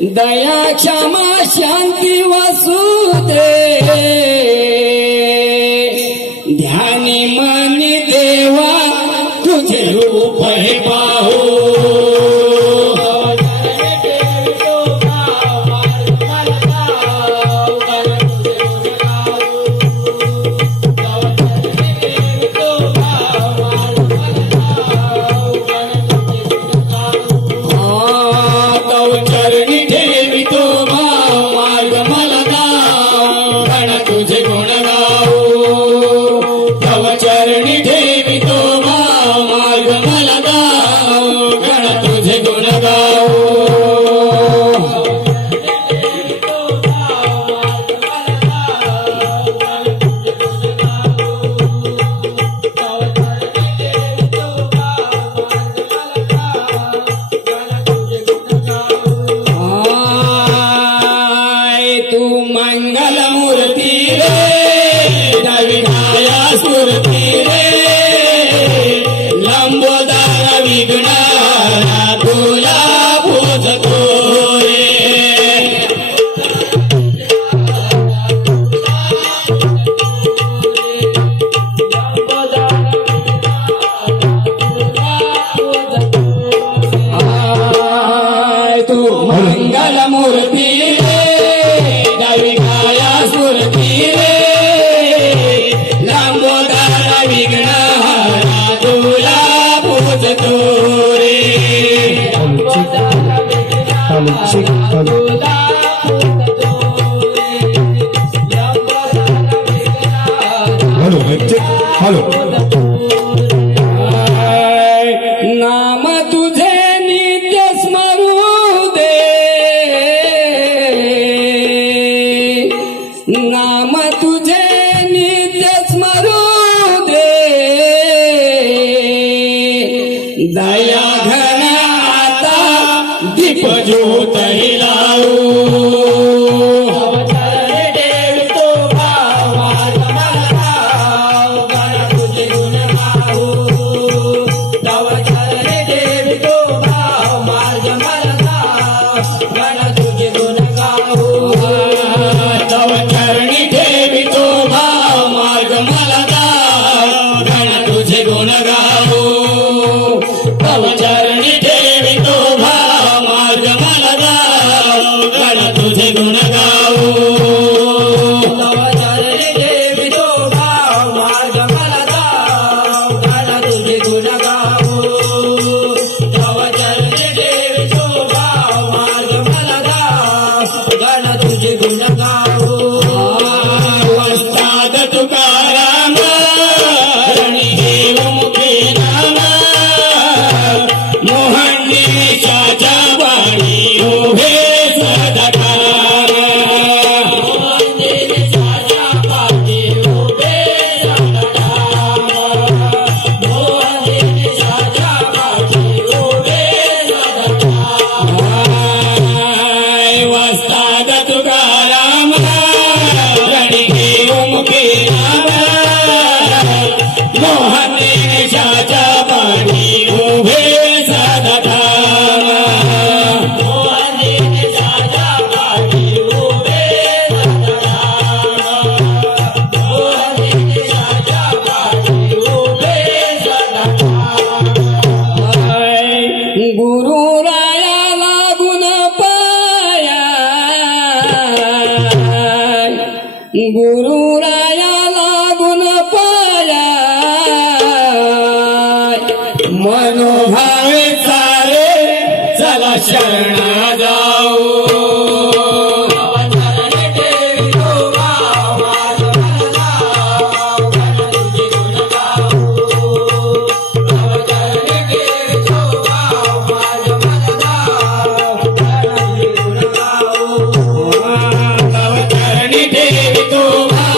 दया क्षमा शांती वसुदे ध्यानी मनी देवा तुझे रूप है पाहू नाम तुझे नित्य स्मरू दे नाम तुझे नित्य स्मरू दे दया घनाता दीप ज्योत लाऊ गुरुराया लागून पाया मनोभावे सारे चला शरणा जाऊ तो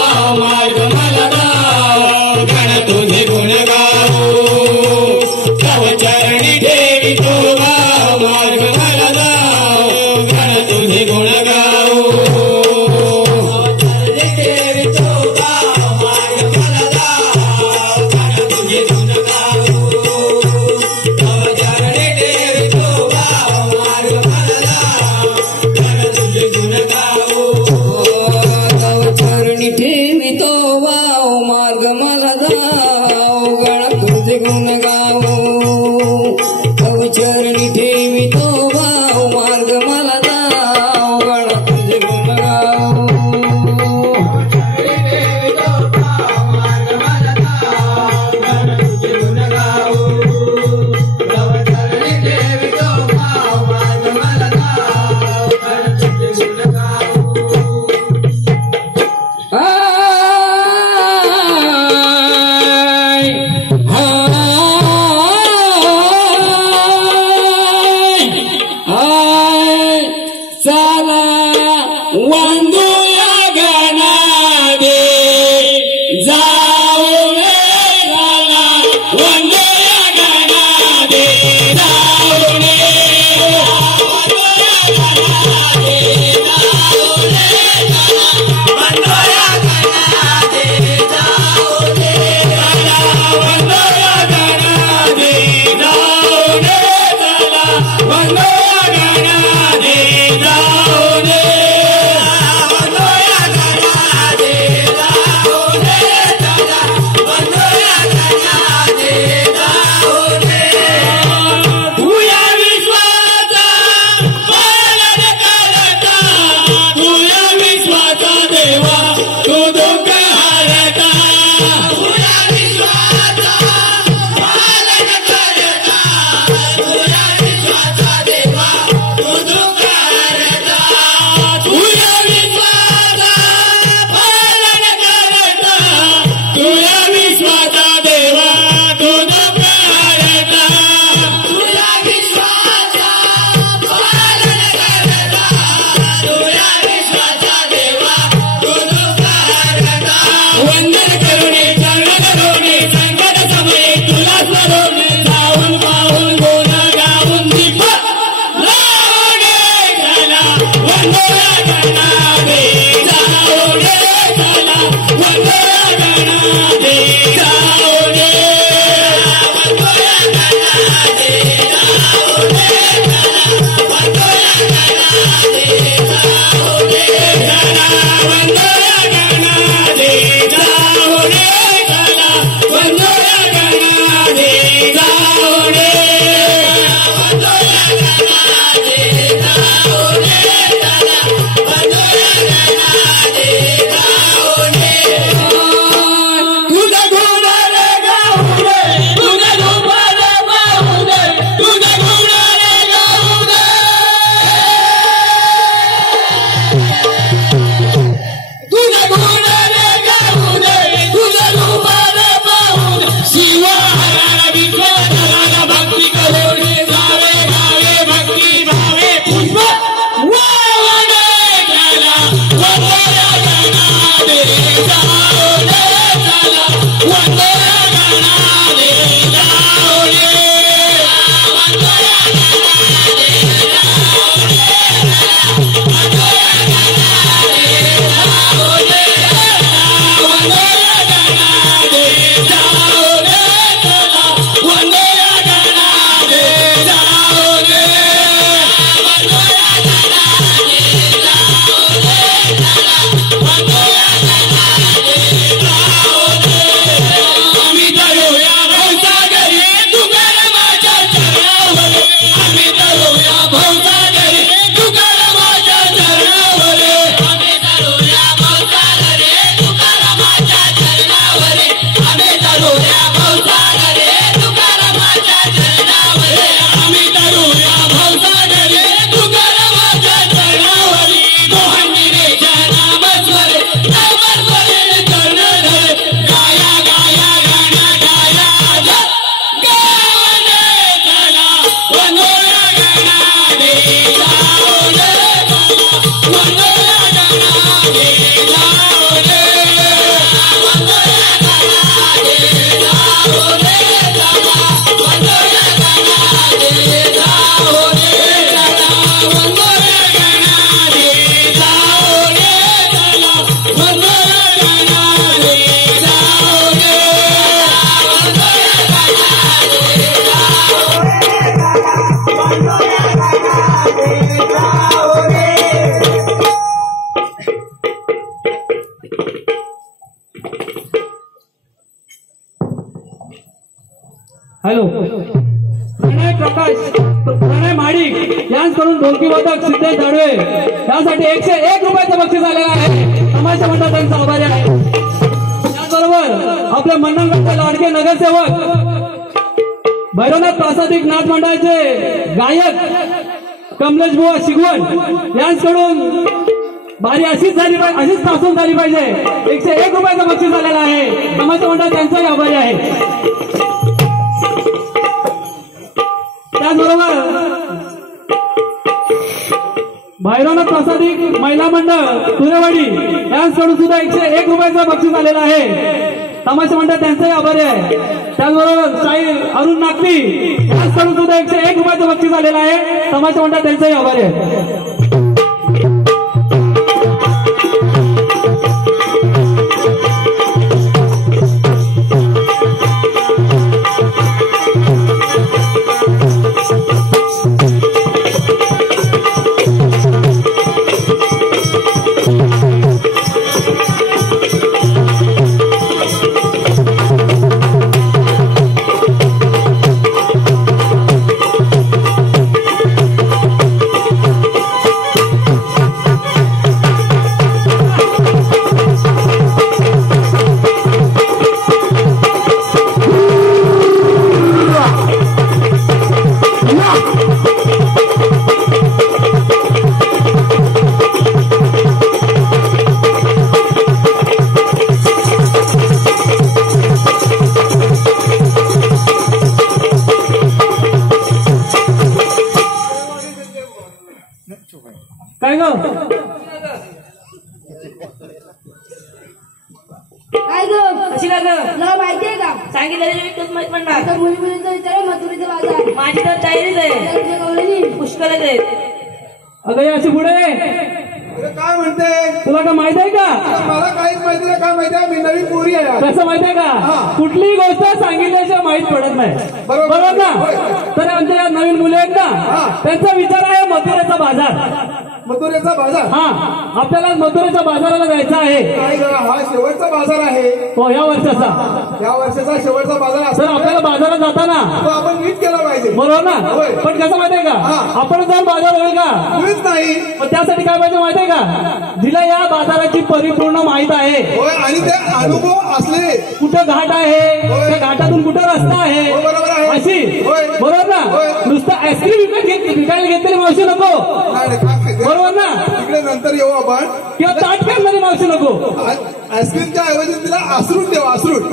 चला वंदूया गणादे जाऊ रे चला वंदूया गणादे जाऊ रे हॅलो प्रणय प्रकाश प्रणय माडिक यांकडून ढोलकी वादक सिद्धेश दाडवे यासाठी 101 रुपयाचं बक्षीस आलेलं आहे. तमाशा मंडळ त्यांचा आभारी आहे. त्याचबरोबर आपल्या मंडळाचे लाडके नगरसेवक भैरवनाथ प्रासादिक नाथ मंडळाचे गायक कमलेश बुवा शिगवण यांकडून बारी अशीच झाली पाहिजे, अशीच तासून झाली पाहिजे. 101 रुपयाचं बक्षीस आलेलं आहे. तमाशा मंडळ त्यांचाही आभारी आहे. त्याचबरोबर भैरवनाथ प्रसादिक महिला मंडळ सुरेवाडी यांच्याकडून सुद्धा 101 रुपयाचं बक्षीस आलेलं आहे. तमाशा मंडळ त्यांचाही आभारी आहे. त्याचबरोबर साई अरुण नागती यांच्याकडून सुद्धा 101 रुपयाचं बक्षीस आलेलं आहे. तमाशा मंडळ त्यांचाही आभारी आहे. काय ग काय ग कशी का ग तुला माहितीये का सांगितलं तूच माहित म्हणणार आता मुली मुलींचा विचार मथुरीचा बाजार माझी तर तयारीच आहे तुझ्या कवळणी पुष्कळच आहे. अगं या अशी पुढे काय म्हणते तुला का माहित आहे का? मला काहीच माहिती नाही. काय माहिती आहे मी नवीन पोरी आहे. कसं माहितीये का? कुठलीही गोष्ट सांगितल्याशिवाय माहित पडत नाही. बरोबर ना? तर आमच्या या नवीन मुले आहेत ना त्यांचा विचार आहे मथुरेचा बाजार. मथुरेचा बाजार हा आपल्याला मथुरेच्या बाजाराला जायचं आहे. काय ग, हा शेवटचा बाजार आहे. हो या वर्षाचा. या वर्षाचा शेवटचा बाजार तर असतो. आपल्याला बाजारात जाताना तो आपण नीट केला पाहिजे. बरोबर ना? होय. पण कसं माहितीये का? आपण जाऊन बाजार होईल का? तुम्हीच नाही. पण त्यासाठी काय पाहिजे माहितीये का? जिला या बाजाराची परिपूर्ण माहित आहे. होय आणि ते अनुभव असले. कुठं घाट आहे, त्या घाटातून कुठं रस्ता आहे, हो, बरोबर आहे. अशी. होय. बरोबर ना? होय. नुसतं आईस्क्रीम विकायला घेतलेली मावशी नको. नाही, नाही, काय माहिती? बरोबर ना? तिकडे नंतर येऊ आपण. किंवा ताट करणारी मावशी नको. आईस्क्रीमच्या ऐवजी तिला आसरूट देऊ. आसरूट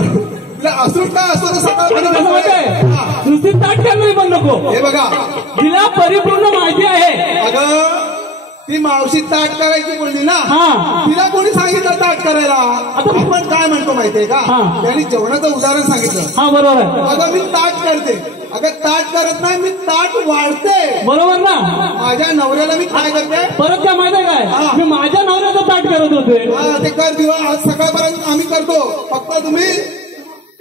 तिला आसरूट काय असतो ना आणि कसं माहितीये सकाळ. नुसती ताट करणारी पण नको. हे बघा जिला परिपूर्ण माहिती आहे. अगं ती मावशी ताट करायची बोलली ना. हा. तिला कोणी सांगितलं ताट करायला? आपण काय म्हणतो माहितीये का? हा. त्यांनी जेवणाचं उदाहरण सांगितलं. हा बरोबर आहे. अगं मी ताट करते. अगं ताट करत नाही, मी ताट वाढते. बरोबर ना? माझ्या नवऱ्याला मी काय करते? परत काय माहिती आहे काय? मी माझ्या नवऱ्याचं ताट करत होते. हा, ते कर दिवस आज सकाळपर्यंत आम्ही करतो. फक्त तुम्ही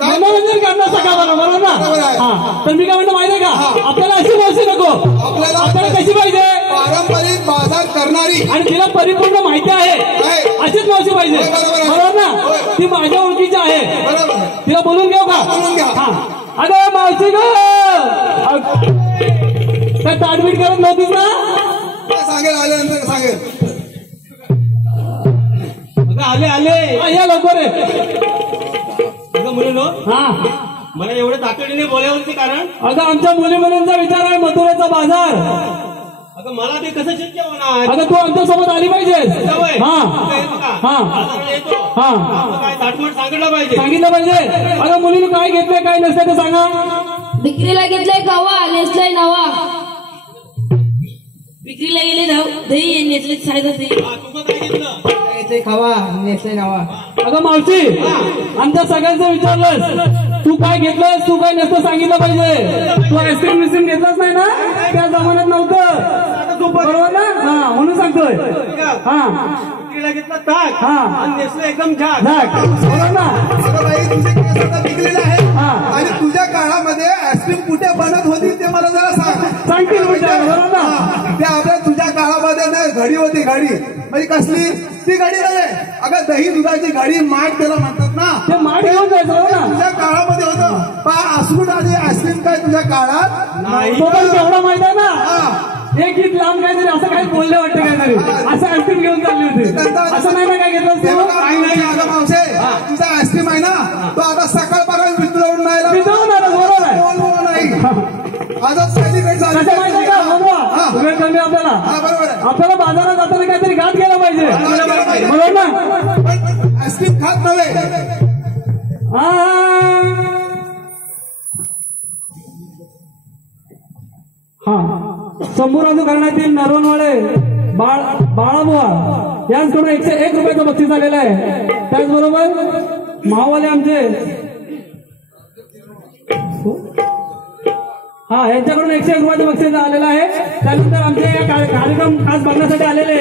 काय मनोरंजन करणार सकाळपर्यंत. बरोबर ना? बरोबर आहे. हा. तर मी काय म्हणतो माहिती आहे का? आपल्याला अशी मावशी नको. आपल्याला कशी पाहिजे? पारंपरिक बाजार करणारी आणि तिला परिपूर्ण माहिती आहे आहे. अशीच मावशी पाहिजे. होय, बरोबर आहे. बरोबर ना? होय. ती माझ्या ओळखीची आहे. बरोबर आहे. तिला बोलून घेऊ का? बोलून घ्या. हा. अगं मावशी ग काय ताटबीट करत नव्हतीस ना? काय सांगेल आल्यानंतर सांगेल. आले आले या लवकर आहे. मुलीनो हा मला एवढं तातडीने बोलावरती कारण अगं आमच्या मुली मुलींचा विचार आहे मथुरेचा बाजार. अगं मला ते कसं शक्य होणार? अगं तू आमच्या सोबत आली पाहिजेस. सवय. हा येतो का? हा. बाजाराला येतो. हा. मग काय ताटमट सांगितलं पाहिजे. सांगितलं पाहिजे. अगं मुलीने काय घेतलंय काय नसतं ते सांगा. विक्रीला घेतलाय खवा नेसलाय नवा विक्रीला गेले दही नेसले साडेदहा दही. तुझं काय घेतलं? खावा नेसले नावा. अगं मावशी आमच्या सगळ्यांचं विचारलंस. तू काय घेतलंस तू काय नसतं सांगितलं पाहिजे. तू आईस्क्रीम विस्क्रीम घेतलाच नाही ना? त्या जमान्यात नव्हतं. बरोबर ना? हा म्हणून सांगतोय. हा विक्रीला घेतलं ताक हा. आणि नेसलं एकदम झाक. झाक. बरोबर ना? अगं बाई तुझे केस आता पिकलेले आहे. हा. आणि तुझ्या काळामध्ये आईस्क्रीम कुठे बनत होती ते मला जरा सांग. सांगतील विचार. बरोबर ना? हा, ते आपल्या तुझ्या काळामध्ये ना घडी होती. घडी म्हणजे कसली ती घडी नव्हे. अगं दही दुधाची घडी माठ त्याला म्हणतात ना. ते माठ घेऊन जायचं बरोबर ना? तुझ्या काळामध्ये होतं. पण आसरूट आणि आईस्क्रीम काय तुझ्या काळात नाही. तो पण केवढा माहित आहे ना? हा. एक हीत लांब काहीतरी असं काही बोलले वाटतं काहीतरी असं आईस्क्रीम घेऊन चालली होती. असं नाही ना काय घेतलं ते तू? बघा, काही नाही अगं मावशे तुझा आईस्क्रीम आहे ना तो आता सकाळपर्यंत वितळवून नाही वितळून आलं, बरोबर आहे. बोलवं नाही. आजच सेलिब्रेट झालं. कसं माहिती आहे का हा. बोलवा वेळ कमी आपल्याला. हा, बरोबर आहे. आपल्याला बाजारात जाताना काहीतरी घात गेला पाहिजे. गेला पाहिजे. बरोबर ना? पण आईस्क्रीम खात नव्हे. हा शंभू राजू घराण्यातील नरवणवाडे बाळाबुवा यांच्याकडून 101 रुपयाचं बक्षीस आलेलं आहे. त्याचबरोबर मावाले आमचे यांच्याकडून 101 रुपयाचं बक्षीस आलेलं आहे. त्यानंतर आमचे या कार्यक्रम खास बघण्यासाठी आलेले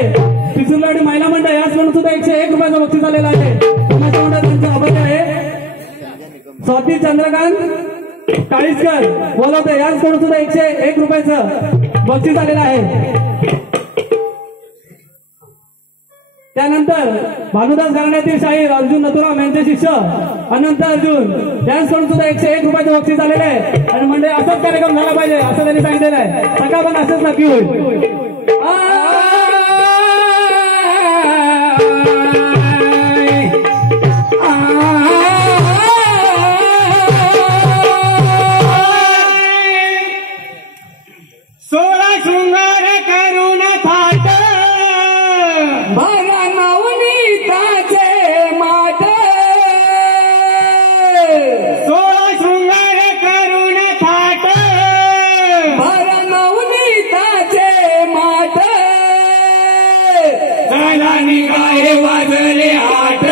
पिसुरवाडी महिला मंडळ याचकडून सुद्धा 101 रुपयाचं बक्षीस आलेलं आहे. समाज मंडळ त्यांचे आभारी आहे. स्वाती चंद्रकांत काळीसकर बोलवते यांच्याकडून सुद्धा 101 रुपयाचं बक्षीस आलेलं आहे. त्यानंतर भानुदास घराण्यातील शाहीर अर्जुन नथुराम यांचे शिष्य अनंत अर्जुन यांच्याकडून सुद्धा 101 रुपयाचं बक्षीस आलेलं आहे. आणि म्हणजे असाच कार्यक्रम झाला पाहिजे असं त्यांनी सांगितलेलं आहे. सकाळ पण असंच नक्की होईल. सोळा शृंगार करून थाट भरा नवनीताचे माट 16 शृंगार करून थाट भरा नवनीताचे माट चला निघाले वाजले आठ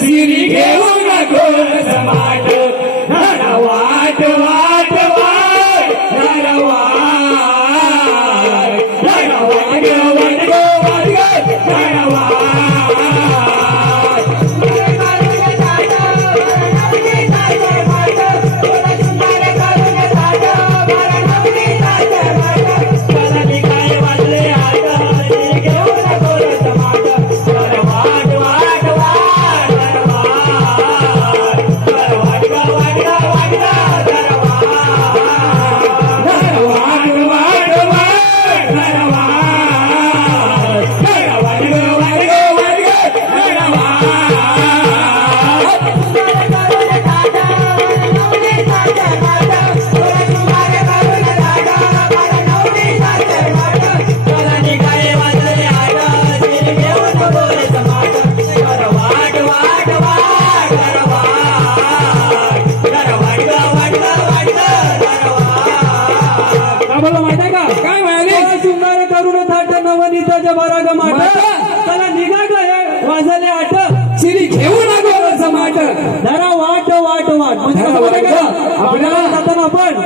शिरी घेऊन गोल समाट धरा वाट वाट वाट धरा वाट धरा वाट वाट वाट धरा वाट वाजले आठ शिरी घेऊन समाट धरा वाट वाट वाट म्हणजे आपल्याला जाताना आपण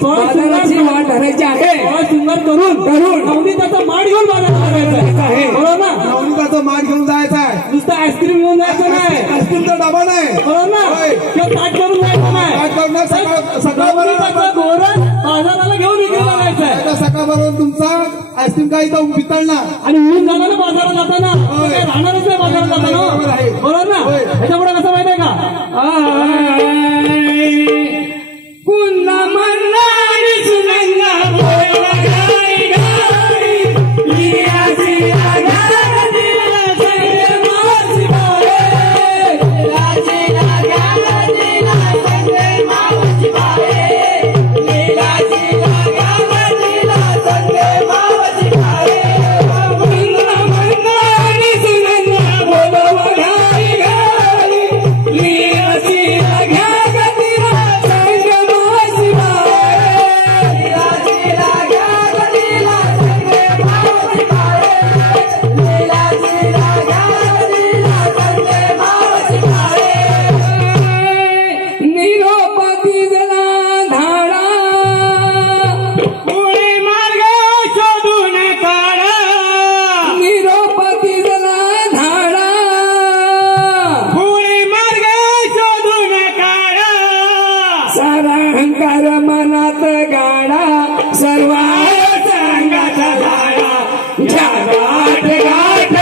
16 शृंगारची वाट धरायची आहे. 16 शृंगार करून नवनीताचा माठ घेऊन बाजारात आहे. बरोबर ना. नवनीताचा माठ घेऊन जायचा आहे. नुसतं आईस्क्रीम घेऊन जायचं नाही. आईस्क्रीमचा डबा नाही. बरोबर ना. किंवा ताट करून जायचं नाही. ताट करून नवनीताचं धोरण बाजाराला घेऊन विक्रीला जायचं आहे. सकाळपर्यंत तुमचा आईस्क्रीम काही तर पितळणार आणि ऊन झालं ना बाजारात जाताना काही राहणारच नाही बाजारात जाताना. बरोबर ना. त्याच्यामुळे कसं माहिती आहे का पुन्हा म्हणणारी सुनंदा बोलला गाई गाई लिया जिया गाला दिला संगे मावशी बाळे लाजीला गाला दिला संगे मावशी बाळे लीलाजीला गाला दिला संगे मावशी बाळे पुन्हा म्हणणारी सुनंदा बोलवा गाई गाई लिया जिया गाला दिला संगे मावशी बाळे लीलाजीला गाला दिला संगे मावशी बाळे लीलाजीला गाला दिला संगे मावशी बाळे निरोपती जला धाडा पुढे मार्ग शोधून काढा निरोपती जला धाडा पुढे मार्ग शोधून काढा सारा अहंकार मनात गाडा सर्व अंगाचा झाडा जगात गाठ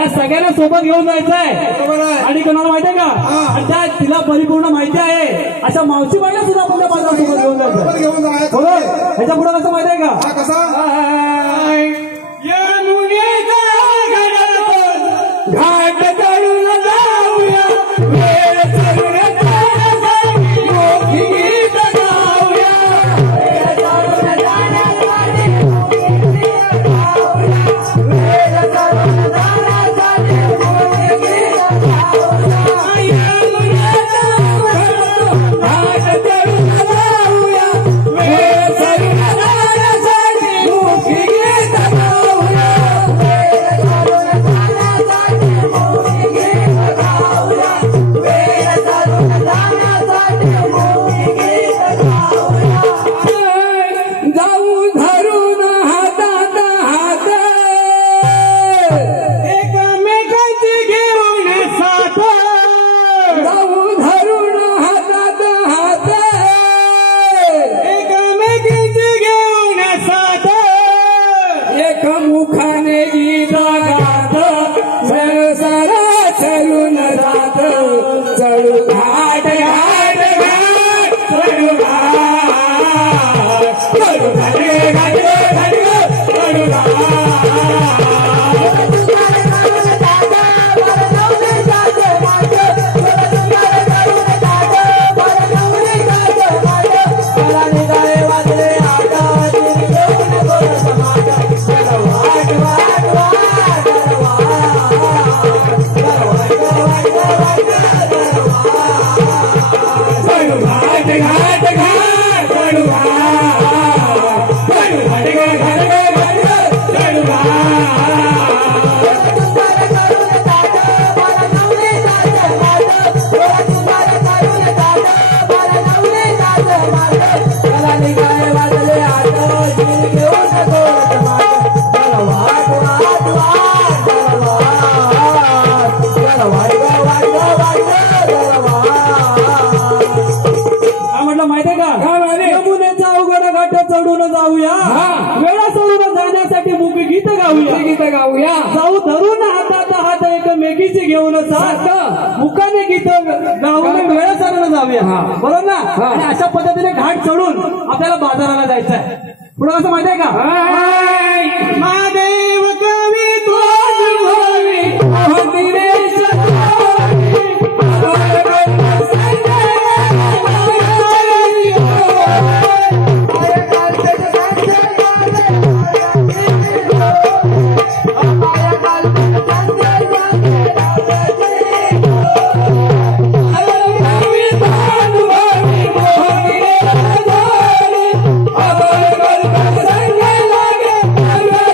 त्या सगळ्यांना सोबत घेऊन जायचंय बरोबर आहे. आणि कोणाला माहितीये का हा. आणि त्या तिला परिपूर्ण माहिती आहे अशा मावशी बाईला सुद्धा आपण त्या बाजारासोबत घेऊन बरोबर जायचं घेऊन जायचं. बरोबर ह्याच्या पुढे कसं माहितीये का हा कसा यमुनेचा घाट करून जाऊया वेळ सरून जाण्यासाठी मोठी गीत गाऊया वेळ सरून जाण्यासाठी मोठी गीत गाऊया वेळ सरून जाण्यासाठी मोठी गीत गाऊया यमुनेचा घाट करून जाऊया वेळ सरून जाण्यासाठी मोठी गीत गाऊया जाऊ धरून हातात हात एकमेकांची घेऊन साथ जाऊ धरून हातात हात एकमेकांची घेऊन साथ एक मुखाने गीत गात सरसरा चलून जात चढू घाट घाट घाट चढू घाट चढू घाट घाट घाट चढू काय म्हटलं माहितीये का यमुनेचा अवघड घाट चढून जाऊया वेळा सोडून जाण्यासाठी मुखी गीत गाऊया जाऊ धरून हातात हात एकमेकीची घेऊन साथ मुखाने गीत गाऊन वेळा चालून जाऊया बरोबर ना आणि अशा पद्धतीने घाट चढून आपल्याला बाजाराला जायचंय पुढे कसं माहितीये का महादेव कवी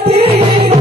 Thank you.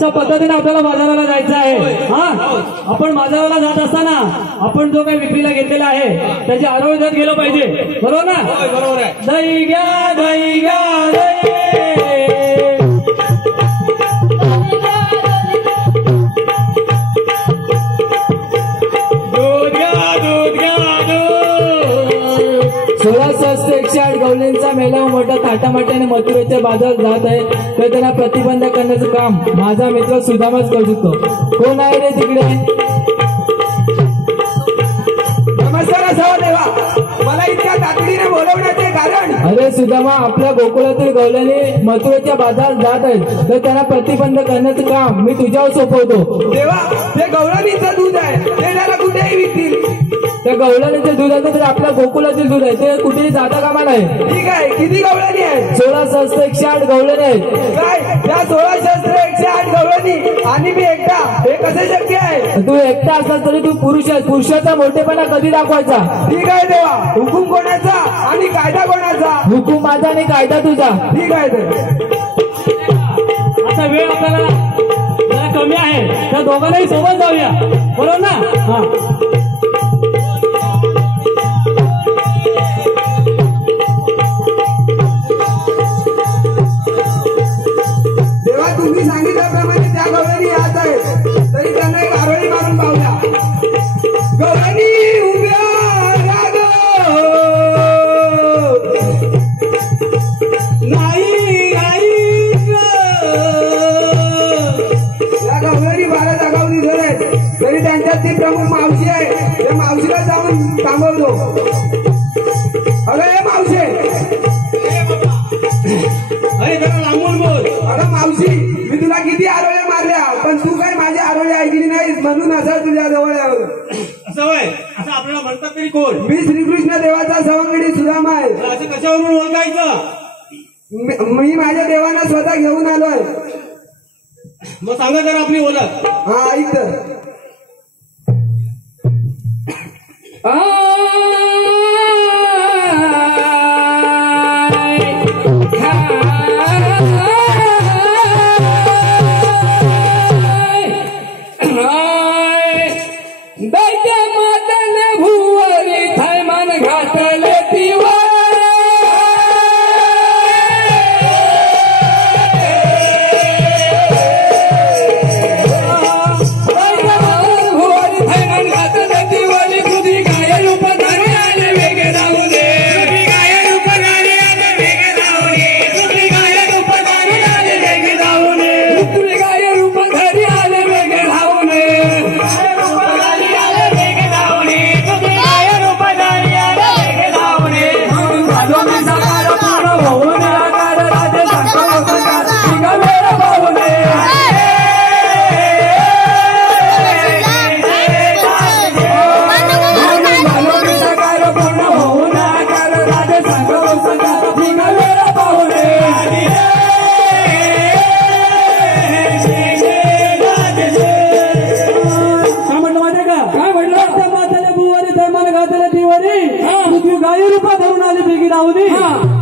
अशा पद्धतीने आपल्याला बाजाराला जायचं आहे. हा, आपण बाजाराला जात असताना आपण जो काही विक्रीला घेतलेला आहे त्याची आरोग्य देत गेलं पाहिजे. बरोबर ना? बरोबर आहे. दही घ्या, दही घ्या, दही. दूध घ्या, दूध घ्या, दूध. 16,108 गवल्यांचा मेला मोठा थाटामाटाने मथुरेच्या बाजारात जात आहे तर त्यांना प्रतिबंध करण्याचं काम माझा मित्र सुदामाच करू शकतो. कोण आहे रे तिकडे? नमस्कार असावा देवा, मला इतक्या तातडीने बोलवण्याचे कारण? अरे सुदामा, आपल्या गोकुळातील गवल्याने मथुरेच्या बाजारात जात आहेत तर त्यांना प्रतिबंध करण्याचं काम मी तुझ्यावर सोपवतो. देवा, ते गवळणीचं दूध आहे, ते त्याला कुठेही विकतील. त्या गवल्याने दूध आहे तर आपल्या गोकुळातील दूध आहे ते कुठेही जाता कामा नाही. ठीक आहे, किती गवळणी आहेत? 16,108 गवल्याने आहेत. काय त्या 16,108 गवळणी आणि मी एकटा, हे कसे शक्य आहे? तू एकटा असलास तरी तू पुरुष आहेस. पुरुषाचा मोठेपणा कधी दाखवायचा? ठीक आहे देवा, हुकूम कोणाचा आणि कायदा कोणाचा? हुकूम माझा आणि कायदा तुझा. ठीक आहे ते. आता वेळ आपल्याला जरा कमी आहे, त्या दोघांनाही सोबत जाऊया. बरोबर ना? हा. देवा, तुम्ही सांगितल्याप्रमाणे त्या गवळणी यात आहेत, तरी त्यांना एक आरोळी मारून पाहूया. गवळणी उभ्या राग, नाही नाही ग. या गवळणी बारा जागावर दिसत आहेत, तरी त्यांच्यात ती प्रमुख मावशी आहे. त्या मावशीला जाऊन थांबवतो. अगं हे मावशे, अरे जरा लांबून बोल. अगं मावशी, मी तुला किती आरोळ्या मारल्या पण तू काय माझी आरोळी ऐकली नाहीस, म्हणून असं तुझ्या जवळ आलो. असं होय? असं आपल्याला म्हणतात तरी कोण? मी श्रीकृष्ण देवाचा सवंगडी सुदामा आहे. तर असं कशावरून ओळखायचं? मी माझ्या देवांना स्वतः घेऊन आलोय. मग सांगा जरा आपली ओळख. हा, ऐक तर. दैत्य माताने भुवरी थैमान घातले तिवा भुवरी थैमान घातले तिवारी बुधी गाय रूप धरे आले वेगे जाऊ दे. गाय रूप धरे आले वेगे जाऊ दे. गाय रूप धरे आले वेगे जाऊ दे. गाय रूप धरे आले वेगे जाऊ दे.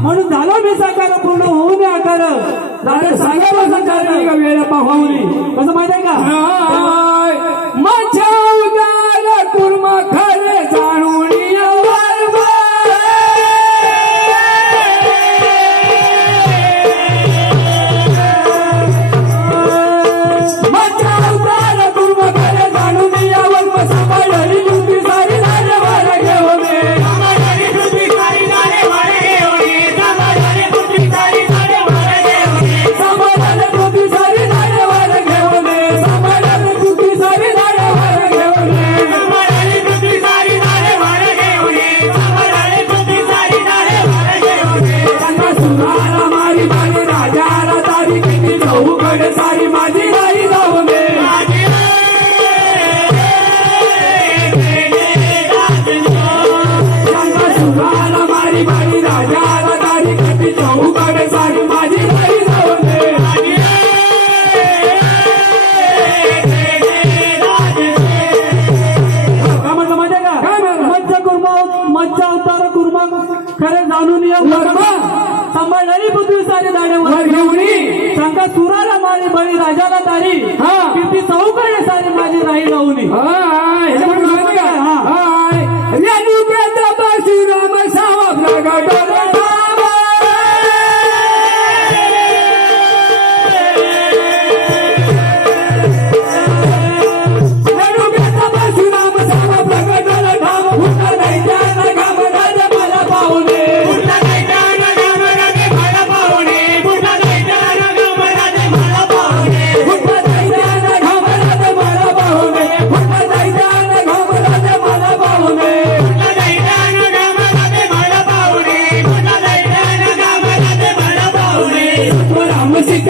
म्हणून झाला मी साकार पूर्ण होऊ दे आकार. राजा सांगा संचार वेळ पाहुली. कसं माहित आहे का? माझ्या उदार कुर्मा खरे जाणून सारी माझी नाही जाऊ दे. सुधारा मारी मारी राजाला दारी कधी चौकडे सारी माझी नाही जाऊ दे. काय म्हटलं माहिती आहे का? मज्जा कुर्मा, मज्जा अवतार कुर्मा खरे जाणून या वर्मा. सांभाळणारी पृथ्वी सारी दाड्यावर घेऊनी शंका सुराला मारी बळी राजाला तारी किती चौकड सारी माझी राही लावणी परशुराम सावा प्रगटला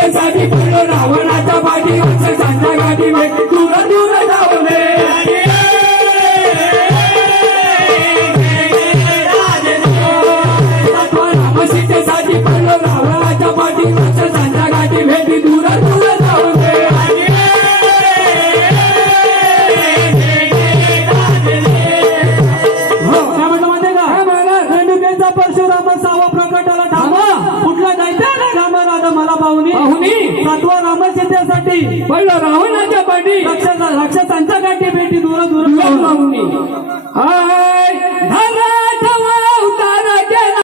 साठी पडलो रावणाच्या पाठी सांच्या गाठी दूर दूर जाऊने रामसीतेसाठी पडलो रावणाच्या पाठी सांच्या गाठी भेटी दूर दूर जाऊने काय म्हटलं माहिती का रेणुकेचा परशुराम सावा प्रकटाला थांबा कुठला जायचं ना राम राजा मला पाहुणी सातवा रामसीतेसाठी पडलो रावणाच्या पाठी राक्षसांच्या गाठी भेटी दूर दूर हाय